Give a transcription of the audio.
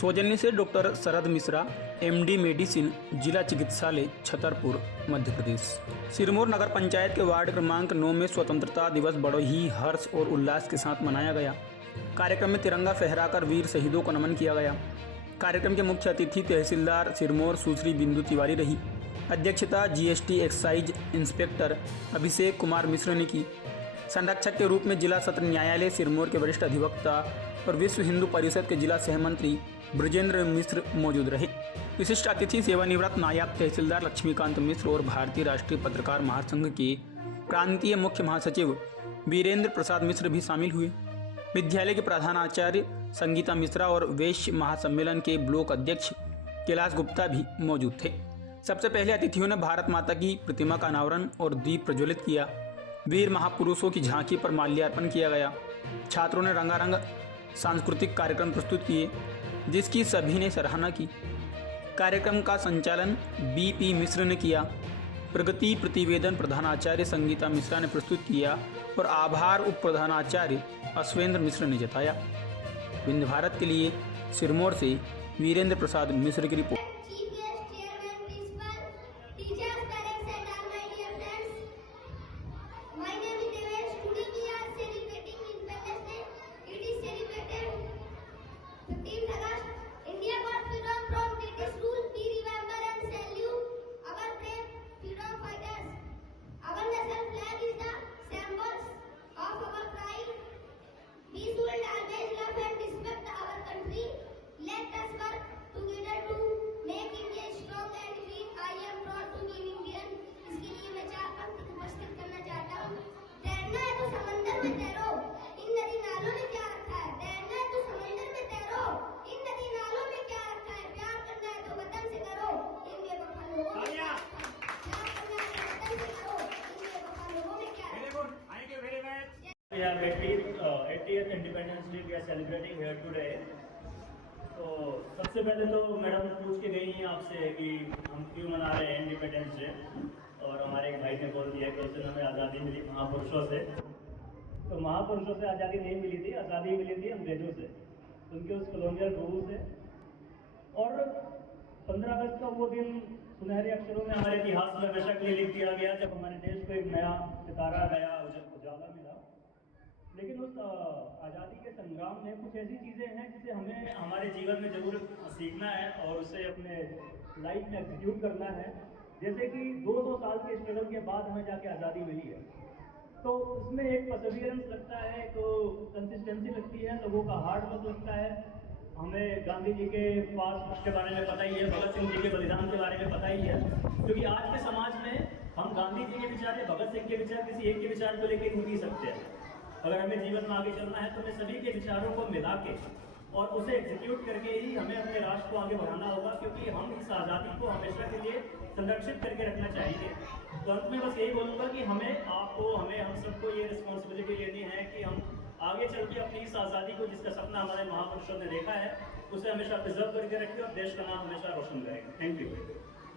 सौजन्य से डॉक्टर शरद Mishra, MD medicine, जिला चिकित्सालय छतरपुर, मध्य प्रदेश। सिरमौर नगर पंचायत के वार्ड क्रमांक 9 में स्वतंत्रता दिवस बड़े ही हर्ष और उल्लास के साथ मनाया गया। कार्यक्रम में तिरंगा फहराकर वीर शहीदों को नमन किया गया। कार्यक्रम के मुख्य अतिथि तहसीलदार सिरमौर सुश्री बिंदु तिवारी रही। अध्यक्षता GST excise inspector Abhishek Kumar Mishra ने की। संरक्षक के रूप में जिला सत्र न्यायालय सिरमौर के वरिष्ठ अधिवक्ता और विश्व हिंदू परिषद के जिला सहमंत्री ब्रजेंद्र मिश्र मौजूद रहे। विशिष्ट अतिथि सेवानिवृत्त नायब तहसीलदार लक्ष्मीकांत मिश्र और भारतीय राष्ट्रीय पत्रकार महासंघ के प्रांतीय मुख्य महासचिव वीरेंद्र प्रसाद मिश्र भी शामिल हुए। विद्यालय के प्रधानाचार्य संगीता मिश्रा और वैश्य महासम्मेलन के ब्लॉक अध्यक्ष कैलाश गुप्ता भी मौजूद थे। सबसे पहले अतिथियों ने भारत माता की प्रतिमा का अनावरण और दीप प्रज्वलित किया। वीर महापुरुषों की झांकी पर माल्यार्पण किया गया। छात्रों ने रंगारंग सांस्कृतिक कार्यक्रम प्रस्तुत किए, जिसकी सभी ने सराहना की। कार्यक्रम का संचालन बीपी मिश्र ने किया। प्रगति प्रतिवेदन प्रधानाचार्य संगीता मिश्रा ने प्रस्तुत किया और आभार उप प्रधानाचार्य अश्वेंद्र मिश्र ने जताया। विंध्य भारत के लिए सिरमौर से वीरेंद्र प्रसाद मिश्र की report. We are 80th Independence Day we are celebrating here today. तो सबसे पहले तो मैडम पूछ के गई हैं आपसे कि हम क्यों मना रहे हैं इंडिपेंडेंस डे, और हमारे एक भाई ने बोल दिया कि उस दिन हमें आज़ादी मिली महापुरुषों से। तो महापुरुषों से आज़ादी नहीं मिली थी, आज़ादी मिली थी अंग्रेजों से, उनके उस कॉलोनियल रूल से। और 15 अगस्त का वो दिन सुनहरे अक्षरों में हमारे इतिहास में हमेशा के लिए लिख दिया गया, जब हमारे देश को एक नया सितारा, नया उजाला मिला। लेकिन उस आज़ादी के संग्राम में कुछ ऐसी चीज़ें हैं जिसे हमें हमारे जीवन में ज़रूर सीखना है और उसे अपने लाइफ में एग्जीक्यूट करना है। जैसे कि 200 साल के स्ट्रगल के बाद हमें जाके आज़ादी मिली है, तो उसमें एक परसिवियरेंस लगता है, एक कंसिस्टेंसी लगती है, लोगों का हार्ड वर्क लगता है। हमें गांधी जी के पास के बारे में पता ही है, भगत सिंह जी के बलिदान के बारे में पता ही है, क्योंकि आज के समाज में हम गांधी जी के विचार या भगत सिंह के विचार किसी एक के विचार को लेकर नहीं जी सकते हैं। अगर हमें जीवन में आगे चलना है तो हमें सभी के विचारों को मिला के और उसे एग्जीक्यूट करके ही हमें अपने राष्ट्र को आगे बढ़ाना होगा, क्योंकि हम इस आज़ादी को हमेशा के लिए संरक्षित करके रखना चाहिए। तो अंत में बस यही बोलूँगा कि हमें, आपको, हमें, हम सबको ये रिस्पॉन्सिबिलिटी लेनी है कि हम आगे चल के अपनी इस आज़ादी को, जिसका सपना हमारे महापुरुषों ने देखा है, उसे हमेशा प्रिजर्व करके रखें और देश का नाम हमेशा रोशन करेंगे। Thank you.